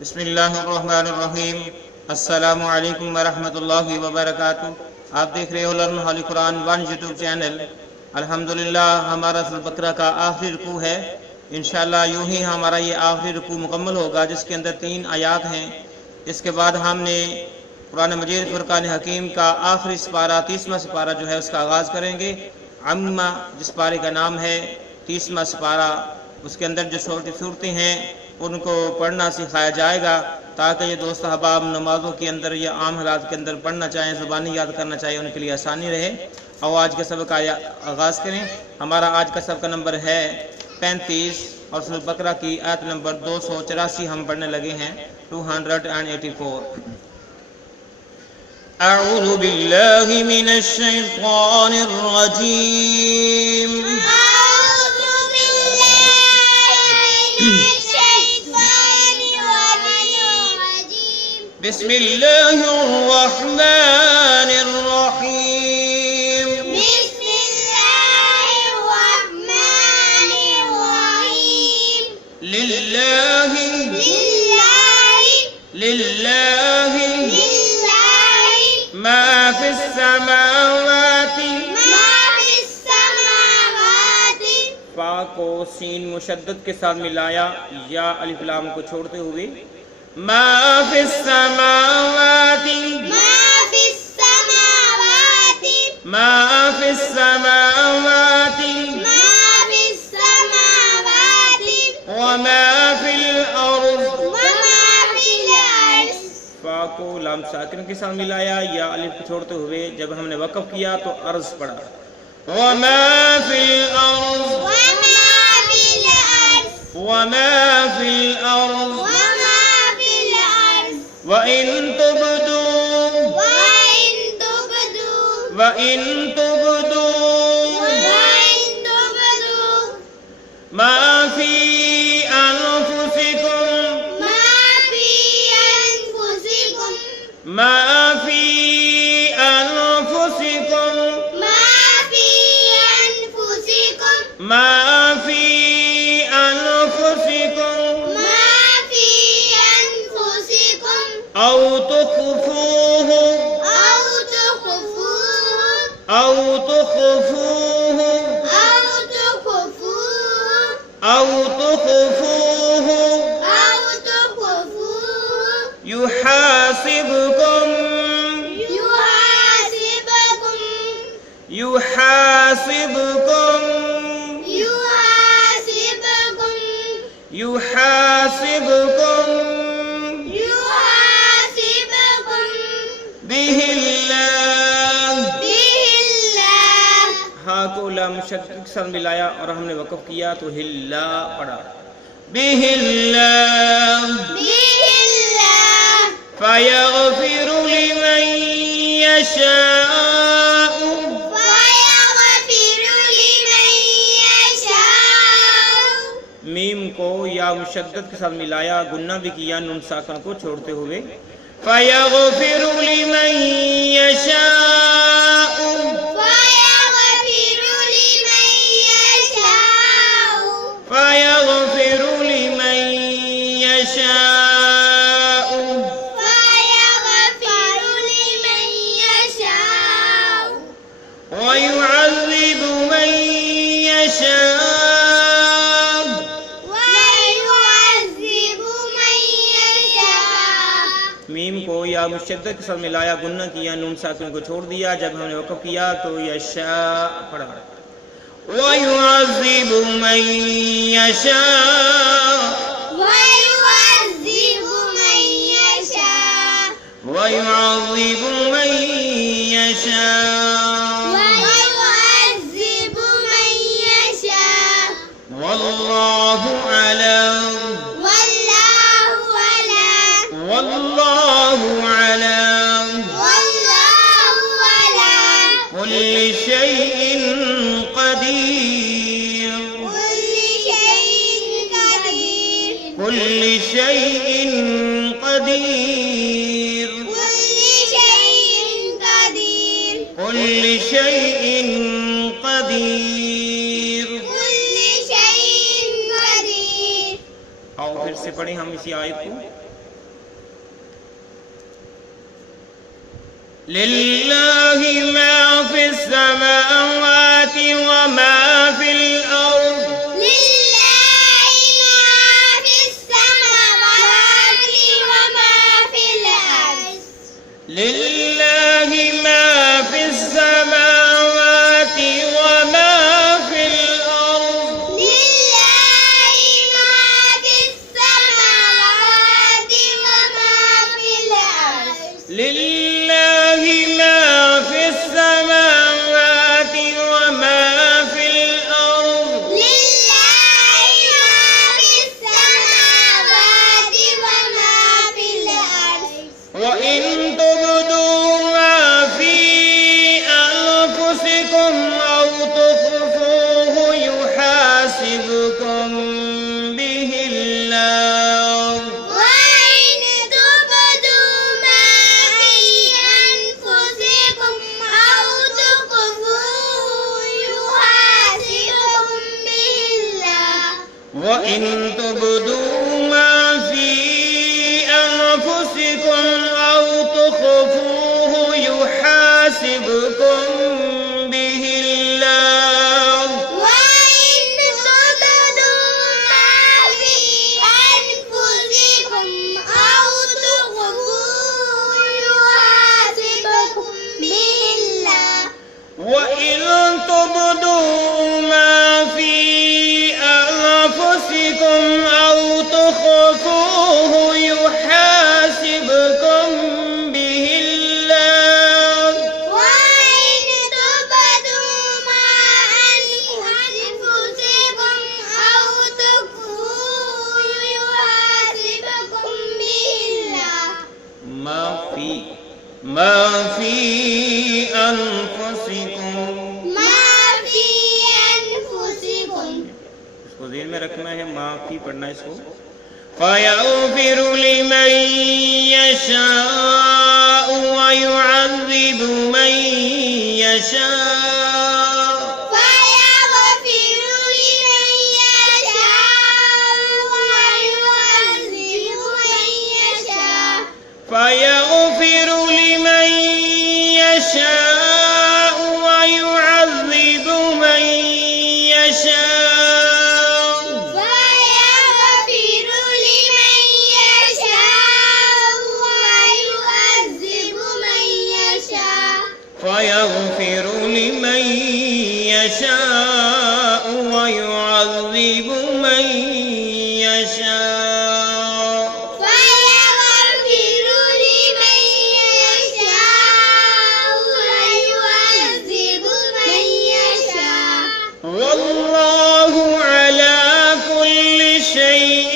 بسم اللہ الرحمن الرحیم۔ السلام علیکم ورحمۃ اللہ وبرکاتہ۔ آپ دیکھ رہے ہو learn holy Quran 1 YouTube channel. الحمدللہ ہمارا سورۃ بقرہ کا آخری رکوع ہے۔ انشاءاللہ یوں ہی ہمارا یہ آخری رکوع مکمل ہوگا، جس کے اندر 3 آیات ہیں۔ اس کے بعد ہم نے قرآن مجید فرقان حکیم کا آخری سپارہ 30واں سپارہ جو ہے اس کا آغاز کریں گے۔ عمہ جس پارے کا نام ہے 30واں سپارہ، اس کے اندر جو چھوٹی صورتیں ہیں ان کو پڑھنا سکھایا جائے گا، تاکہ یہ دوست احباب نمازوں کے اندر یا عام حالات کے اندر پڑھنا چاہیں، زبانی یاد کرنا چاہیں، ان کے لیے آسانی رہے۔ اور آج کے سبق کا آغاز کریں۔ ہمارا آج کا سبق کا نمبر ہے 35 اور سورۃ بقرہ کی آیت نمبر 284 ہم پڑھنے لگے ہیں۔ 284۔ اعوذ باللہ من الشیطان الرجیم۔ بسم اللہ الرحمن الرحیم۔ بسم اللہ الرحمن الرحیم۔ للہ للہ ما فی السماوات فا کو سین مشدد کے ساتھ ملایا، یا الف لام کو چھوڑتے ہوئے۔ ما فی السماوات ما فی السماوات وما فی الارض فا کو لام ساکن کے ساتھ ملایا، یا الف کو چھوڑتے ہوئے جب ہم نے وقف کیا تو عرض پڑھا۔ وما فی الارض وما فی الارض وَإِن تُبْدُوا مَا فِي أَنفُسِكُم مَا فِي أَنفُسِكُم مَا فِي أَنفُسِكُم أَوْ تُخْفُوهُ يحاسبكم به اللہ۔ ہاں کو لام شدید کے ساتھ ملایا اور ہم نے وقف کیا تو ہلا پڑھا۔ به اللہ فَيَغْفِرُ لِمَن يَشَاءُ میم کو یا مشدد کے ساتھ ملایا، گنہ بھی کیا نون ساکن کو چھوڑتے ہوئے۔ فَيَغْفِرُ لِمَن يَشَاءُ فَيَغْفِرُ لِمَن يَشَاءُ وَيُعَذِّبُ مَن يَشَاءُ میم کو یا مشدد کے ساتھ ملایا، گنہ کیا نون ساکن کو چھوڑ دیا، جب ہم نے وقف کیا تو یشاء پڑھا۔ وَيُعَذِّبُ مَن يَشَاءُ وَيُعَذِّبُ مَن يَشَاءُ وَاللَّهُ أَعْلَمُ وَاللَّهُ أَعْلَمُ كُلِّ شَيْءٍ قَدِيرٌ كُلِّ شَيْءٍ قَدِيرٌ كُلِّ شَيْءٍ قَدِيرٌ۔ آؤ پھر سے پڑھیں ہم اسی آیت کو۔ للہ ما فی السماوات وما فی الارض لله ما في السماوات وما في الأرض للہ ما فی السماوات وما فی الارض لله ما في السماوات وما في الأرض للہ ما فی السماوات وما فی الارض لله ما في السماوات وما في الأرض وَإِن تُبْدُوا مَا فِي أَنفُسِكُمْ أَوْ تُخْفُوهُ يُحَاسِبْكُم بِهِ اللَّهُ وإن تبدوا ما في أنفسكم أو تخفوه يحاسبكم به الله وَإِن تُبْدُوا مَا فِي أَنفُسِكُمْ أَوْ تُخْفُوهُ يُحَاسِبْكُم بِهِ اللَّهُ وإن تبدوا ما في أنفسكم أو تخفوه يحاسبكم به الله وَإِن تُبْدُوا مَا فِي أَنفُسِكُمْ أَوْ تُخْفُوهُ يُحَاسِبْكُم بِهِ اللَّهُ وإن تبدوا ما أنفسكم أو تخفوه يحاسبكم به الله ما في أنفسكم ما في أنفسكم اس کو ذہن میں رکھنا ہے، ما فی پڑھنا ہے اس کو. فَيَغْفِرُ لِمَن يَشَاءُ وَيُعَذِّبُ مَن يَشَاءُ فيغفر لمن يشاء ويعذب من يشاء فَيَغْفِرُ لِمَن يَشَاءُ وَيُعَذِّبُ مَن يَشَاءُ فيغفر لمن يشاء ويعذب من يشاء فَيَغْفِرُ لِمَن يَشَاءُ وَيُعَذِّبُ مَن يَشَاءُ فيغفر لمن يشاء ويعذب من يشاء وَاللَّهُ عَلَى كُلِّ شَيْءٍ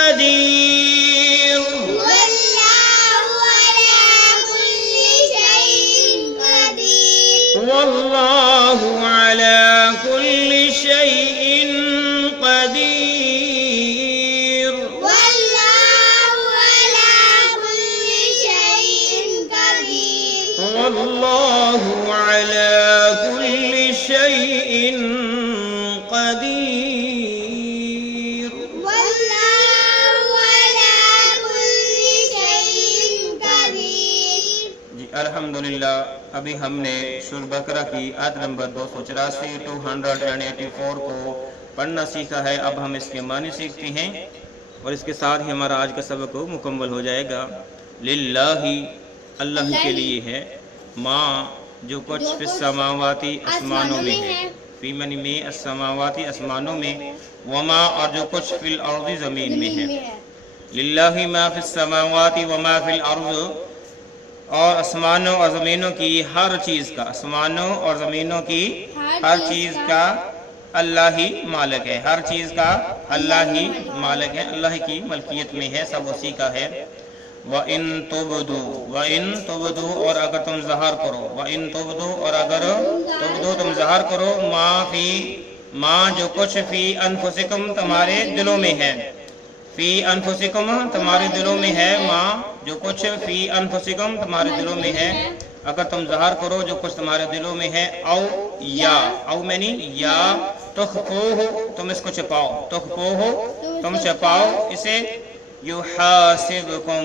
قَدِيرٌ والله على كل شيء قدير وَاللَّهُ عَلَى كُلِّ شَيْءٍ قَدِيرٌ والله على كل شيء قدير وَاللَّهُ عَلَى كُلِّ شَيْءٍ قَدِيرٌ والله على كل شيء قدير جی الحمدللہ. ابھی ہم نے سورہ بقرہ کی آیت نمبر 284 کو پڑھنا سیکھا ہے. اب ہم اس کے معنی سیکھتے ہیں اور اس کے ساتھ ہی ہمارا آج کا سبق مکمل ہو جائے گا. للہ اللہ کے لیے ہے، ماں جو کچھ فی السماواتی آسمانوں میں ہے، فی منی میں السماواتی آسمانوں میں، وما اور جو کچھ فی الارض زمین میں ہے. للہ ما فی السماوات وما فی الارض، اور آسمانوں اور زمینوں کی ہر چیز کا، آسمانوں اور زمینوں کی ہر چیز کا اللہ ہی مالک ہے. ہر چیز کا اللہ ہی مالک ہے، اللہ کی ملکیت میں ہے، سب اسی کا ہے. وَإِن تُبْدُوا اور اگر تم ظاہر کرو، وَإِن تُبْدُوا اور اگر تبدو تم ظاہر کرو، ما جو کچھ فی انفسکم تمہارے دلوں میں ہے، فی انفسکم تمہارے دلوں میں ہے، ما جو کچھ فی انفسکم تمہارے دلوں میں ہے، اگر تم ظاہر کرو جو کچھ تمہارے دلوں میں ہے، او معنی یا تخفوہ تم اس کو چھپاؤ، تخفوہ تم چھپاؤ اسے، یحاسبکم